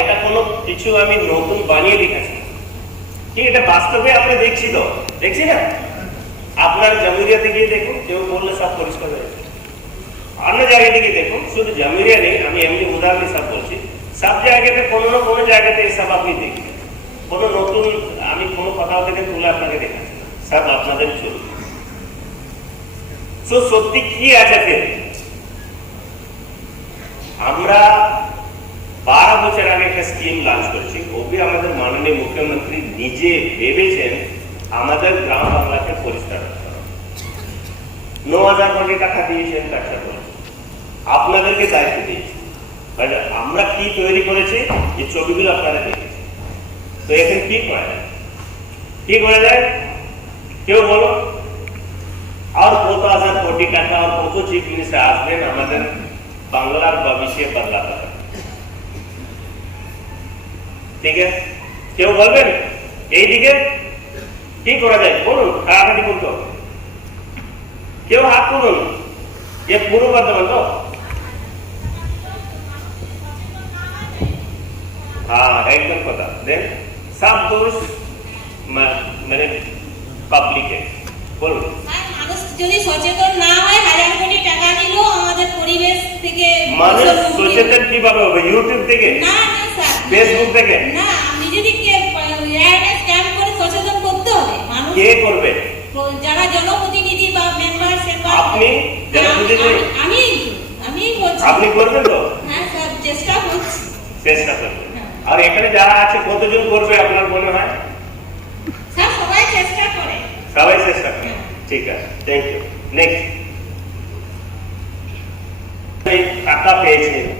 এটা কোনো কিছু আমি নতুন বানিয়ে লিখেছি। ঠিক এটা বাস্তবে আমরা দেখছি তো। দেখছি না? আপনার জামিরিয়াতে গিয়ে দেখুন, কেউ বললে সব পরিষ্কার হয়েছে অন্য জায়গাতে গিয়ে দেখুন, শুধু জামিরিয়া নেই, আমি এমনি উদাহরণ সব বলছি। সব জায়গাতে কোনো না কোনো জায়গাতে এসব আপনি দেখবেন। কোনো নতুন, আমি কোনো কোথাও থেকে তুলে আপনাকে দেখাচ্ছি সব আপনাদের চলবে সত্যি কি আছে আমরা বারো বছর আগে একটা স্কিম লঞ্চ করেছি। ওবি আমাদের মাননীয় মুখ্যমন্ত্রী নিজে ভেবেছেন আমাদের গ্রাম বাংলাকে পরিষ্কার হাজার কোটি টাকা দিয়েছেন আপনাদেরকে দায়িত্ব দিয়েছি। আমরা কি তৈরি করেছি, এই ছবিগুলো আপনারা দেখেছেন। তো এখানে কি করা যায়? কি করা যায়? কেউ বলো। আর কত হাজার কোটি টাকা, আর কত চিফ মিনিস্টার আসবেন আমাদের বাংলার ভবিষ্যৎ বদলাতে হবে কেউ বলবেন এইদিকে কি করা যায়? বলুন তাড়াতাড়ি বলতে হবে। কেউ হাত তুলুন এ পূর্ব বর্ধমান তো হ্যাঁ একদম কথা। দেন সব দোষ মানে পাবলিকে বলুন। মানুষ যদি সচেতন না হয় হাজার কোটি টাকা দিলেও আমাদের পরিবেশ থেকে মানুষ সচেতন কীভাবে হবে? ইউটিউব থেকে? না ফেসবুক থেকে? না আমি যদি অ্যাওয়ারনেস ক্যাম্প করে সচেতন করতে হবে মানুষ কে করবে? যারা জনপ্রতিনিধি বা মেম্বার সেম্বার আপনি? জনপ্রতিনিধি? আমি আমি বলছি। আপনি করবেন তো? হ্যাঁ স্যার চেষ্টা করছি। চেষ্টা করবেন। আর এখানে যারা আছে কতজন করবে আপনার মনে হয়? স্যার সবাই চেষ্টা করে। সবাই চেষ্টা করে। ঠিক আছে থ্যাংক ইউ নেক্সট টাকা পেয়েছেন হ্যাঁ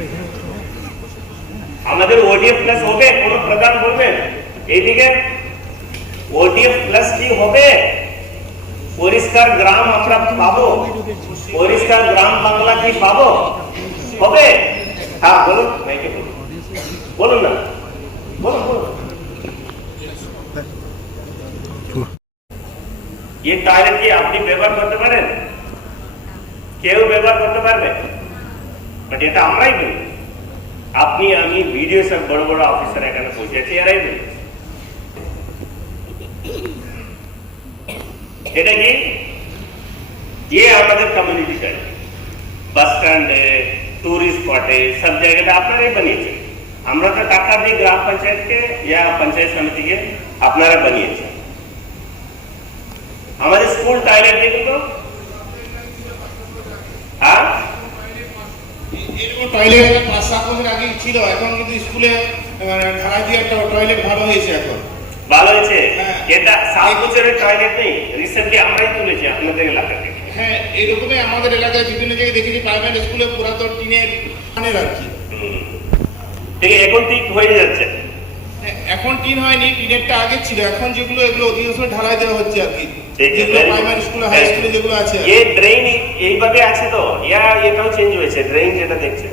আমাদের ওডিএফ প্লাস হবে কোন প্রধান বলবেন এইদিকে ওডিএফ প্লাস কি হবে পরিষ্কার গ্রাম আমরা পাবো পরিষ্কার গ্রাম বাংলা কি পাবো হবে হ্যাঁ বলুন মাইকে বলুন বলুন না বলুন বলুন এই টাইলেট কি আপনি ব্যবহার করতে পারেন কেউ ব্যবহার করতে পারবে বাট এটা আমরাই বলি আপনি আমি ভিডিও সব বড় বড় অফিসার এখানে বসে আছে এরাই বলি এটা কি ये আমাদের কমিউনিটি চাই বাস স্ট্যান্ডে টুরিস্ট স্পটে সব জায়গাতে আপনারাই বানিয়েছেন আমরা তো টাকা দিই গ্রাম পঞ্চায়েতকে या পঞ্চায়েত সমিতিকে আপনারা বানিয়েছেন আমাদের স্কুল টয়লেট দেখুন তো হ্যাঁ এরকম টয়লেট পাঁচ সাত বছর আগে ছিল এখন কিন্তু স্কুলে মানে ঢালাই দিয়ে একটা টয়লেট ভালো হয়েছে এখন। ভালো হয়েছে? হ্যাঁ। এটা সাত বছরের টয়লেট নেই রিসেন্টলি আমরাই তুলেছি আপনাদের এলাকা থেকে হ্যাঁ এরকমই আমাদের এলাকায় বিভিন্ন জায়গায় দেখেছি প্রাইভেট স্কুলে পুরাতন টিনের মানের আর কি। ঠিক এখন ঠিক হয়ে যাচ্ছে। হ্যাঁ, এখন টিন হয়নি টিনেরটা আগে ছিল এখন যেগুলো এগুলো অধিকাংশ ঢালাই দেওয়া হচ্ছে আর কি। প্রাইমারি স্কুলে হাই স্কুলে যেগুলো আছে কি। ড্রেন এইভাবে আছে তো? ইয়া এটাও চেঞ্জ হয়েছে ড্রেন যেটা দেখছে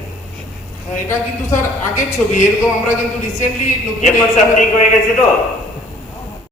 এটা কিন্তু স্যার আগের ছবি এরকম আমরা কিন্তু রিসেন্টলি ঠিক হয়ে গেছে তো?